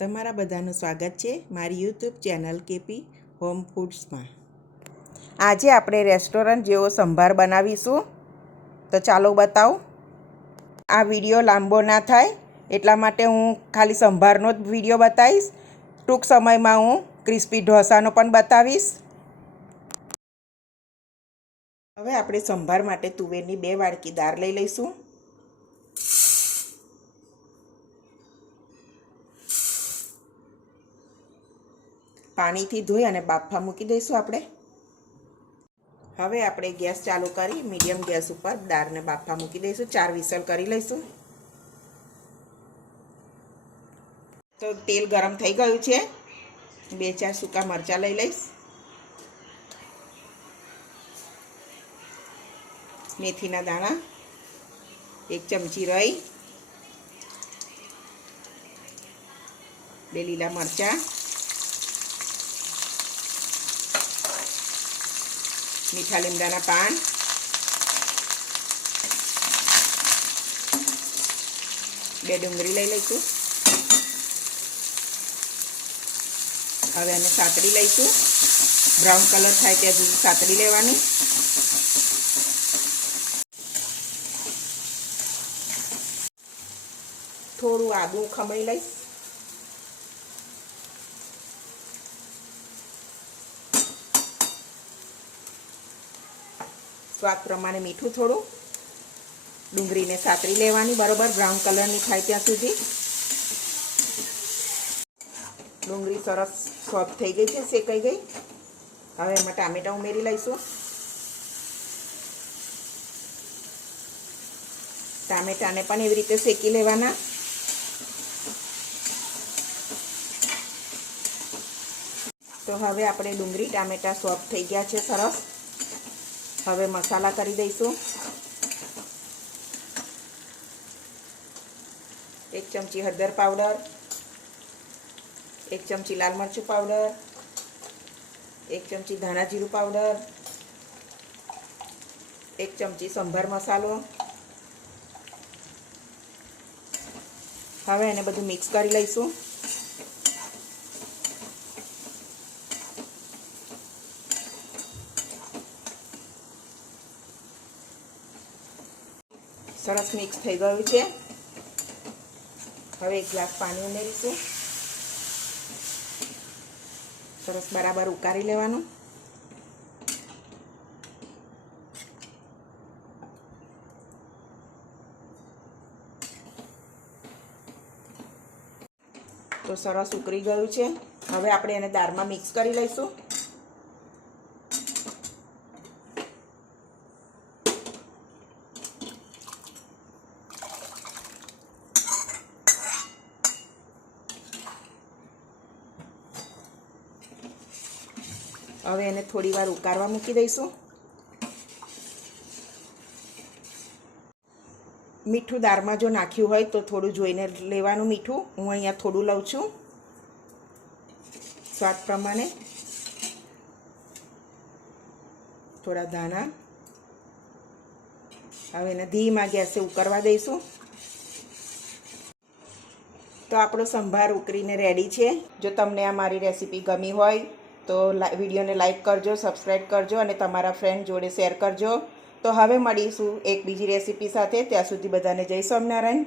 તમારા બધાનું સ્વાગત છે મારી યુટ્યુબ ચેનલ કેપી હોમ ફૂડ્સમાં। આજે આપણે રેસ્ટોરન્ટ જેવો સંભાર બનાવીશું, તો ચાલો બતાવું। આ વિડીયો લાંબો ના થાય એટલા માટે હું ખાલી સંભારનો જ વિડીયો બતાવીશ। ટૂંક સમયમાં હું ક્રિસ્પી ઢોસાનો પણ બતાવીશ। હવે આપણે સંભાર માટે તુવેરની 2 વાડકી દાળ લઈ લઈશું। પાણીથી ધોઈ અને બાફવા મૂકી દઈશું આપણે। હવે આપણે ગેસ ચાલુ કરી મીડિયમ ગેસ ઉપર દાળને બાફવા મૂકી દઈશું। 4 વિસલ કરી લઈશું। તો તેલ ગરમ થઈ ગયું છે। 2-4 સૂકા મરચાં લઈ લઈશ, મેથીના દાણા, 1 ચમચી રાઈ, 2 લીલા મરચાં, મીઠા લીમડાના પાન, 2 ડુંગળી લઈ લઈશું। હવે આને સાતળી લઈશું। બ્રાઉન કલર થાય ત્યાં સુધી સાતળી લેવાની। થોડું આદું ખમણી લઈશ, સ્વાદ પ્રમાણે મીઠું થોડું। ડુંગળીને સાતરી લેવાની બરોબર બ્રાઉન કલરની થાય ત્યાં સુધી। ડુંગળી સરસ સોફ્ટ થઈ ગઈ છે, શેકાઈ ગઈ। હવે એમાં ટામેટાં ઉમેરી લઈશું। ટામેટાને પણ એવી રીતે શેકી લેવાના। તો હવે આપણે ડુંગળી ટામેટાં સોફ્ટ થઈ ગયા છે સરસ। હવે મસાલા કરી દઈશું। 1 ચમચી હળદર પાવડર, 1 ચમચી લાલ મરચું પાવડર, 1 ચમચી ધાણા જીરું પાવડર, 1 ચમચી સંભાર મસાલો। હવે એને બધું મિક્સ કરી લઈશું। સરસ મિક્સ થઈ ગયું છે। હવે 1 ગ્લાસ પાણી ઉમેરીશું। સરસ બરાબર ઉકાળી લેવાનું। તો સરસ ઉકળી ગયું છે। હવે આપણે એને દાળમાં મિક્સ કરી લઈશું। હવે એને થોડી વાર ઉકાળવા મૂકી દઈશું। મીઠું દાળમાં જો નાખ્યું હોય તો થોડું જોઈને લેવાનું મીઠું। હું અહીંયા થોડું લઉં છું સ્વાદ પ્રમાણે। થોડા ધાણા। હવે એને ધીમા ગેસે ઉકળવા દઈશું। તો આપણો સંભાર ઉકળીને રેડી છે। જો તમને આ મારી રેસીપી ગમી હોય તો વિડીયોને લાઈક કરજો, સબસ્ક્રાઈબ કરજો અને તમારા ફ્રેન્ડ જોડે શેર કરજો। તો હવે મળીશું એક બીજી રેસીપી સાથે। ત્યાં સુધી બધાને જય સ્વામિનારાયણ।